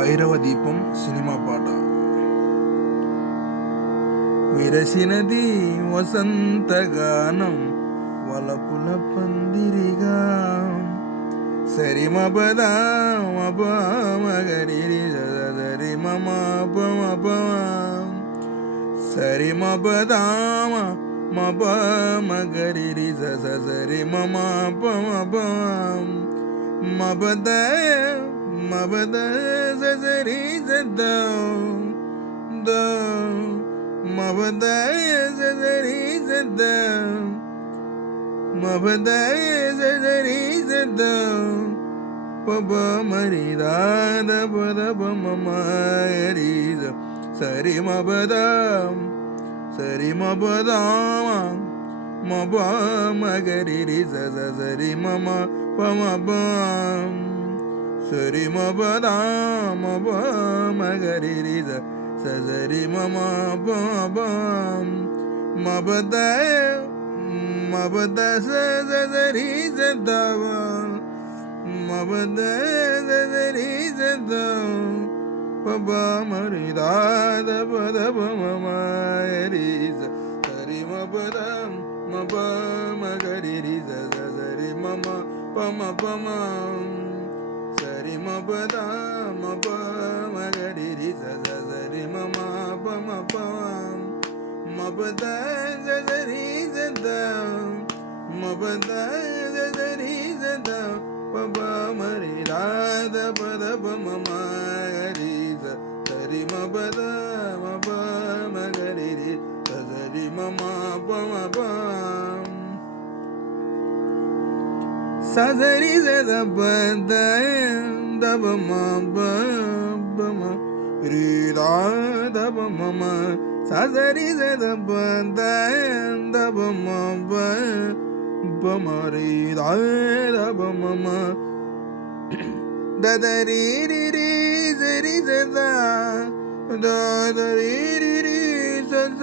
ఐరవ దీపం సినిమా పాట. విరసినది వసంతగానం వలపుల పందిరిగా సరిమపద మగరి సరి మమ సరిమపద మగరి సరి మమ మబద మబద సరి ద మబద సరి మబద సరి పబ మరి దాద పద మరి సరి మబద సరి మబద మబ మగరి సరి మమ పమ సరి మబద మబ మగరి సరి మమ పమ మబద మబద సరి సదవ మబద సరి సద పబ మరి దాద పద మరి సరి మబద మబ మగరి సరి మమ పమ పమ సరి మబద మబ మగరి సరి మమ పమ పమ మబద సరి సద మబద సరి సద పబ మరి రాధ పద మమ గరి సరి మబద మబ మగరి సరి మమ పమ పమ సరి సద పద దబ మబ మమ రి దబ మమ సరి సద పద దబ మబ పమరి దబ మమ దదరి రి సరి సద దదరి రి సద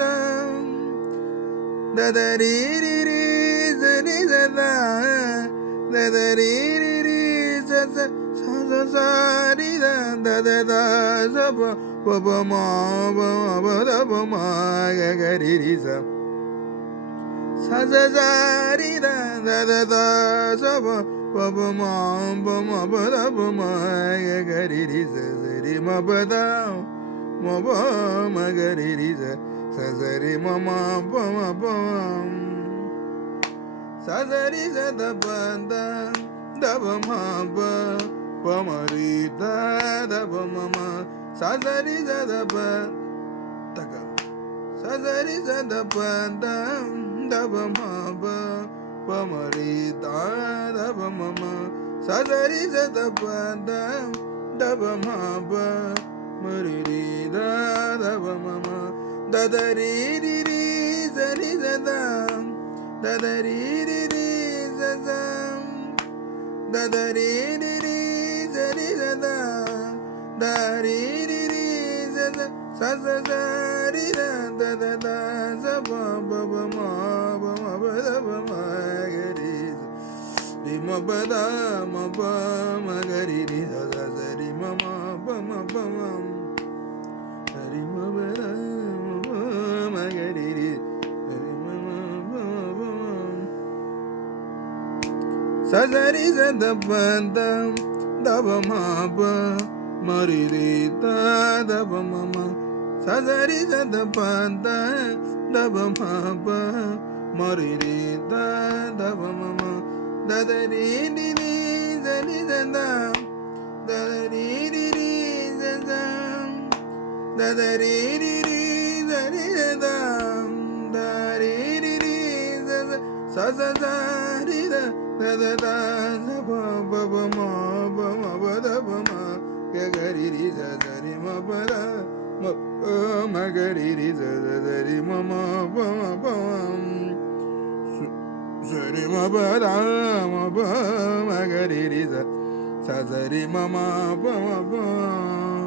దదరి రి సరి సద దదరి రి సద సరి దద సప పప మా పద మా గరి స సరి దద సప పప మా పద మా గరి సరి మ పద మప మగరి సరి మమ పమ పమ సరి సద పద దబ మప పమరి దబ మమ సరి సద పద సరి సద పద దబ మప పమరి దబ మమ సరి సద పద దబ మప మరి దబ మమ దదరి రి సరి సద దదరి రి సద దదరి రి సరి సద దరి రి సద సరి దద సబ బబ మా బమ మగరి రిమ పద మప మగరి సరి మమ పమ పమ హరి మబద మగరి సరి సద పద దబ మప మరి దబ మమ సరి సద పద దబ మప మరి దబ మమ దదరి రి సరి సద దదరి రి సద దదరి రి సరి సద దరి రి సద సరి దద పబ మా పద పమ గరి సరి మ పద మగరి సరి మమ పమ పమ సరి మ పద మగరి సరి మమ పమ పమ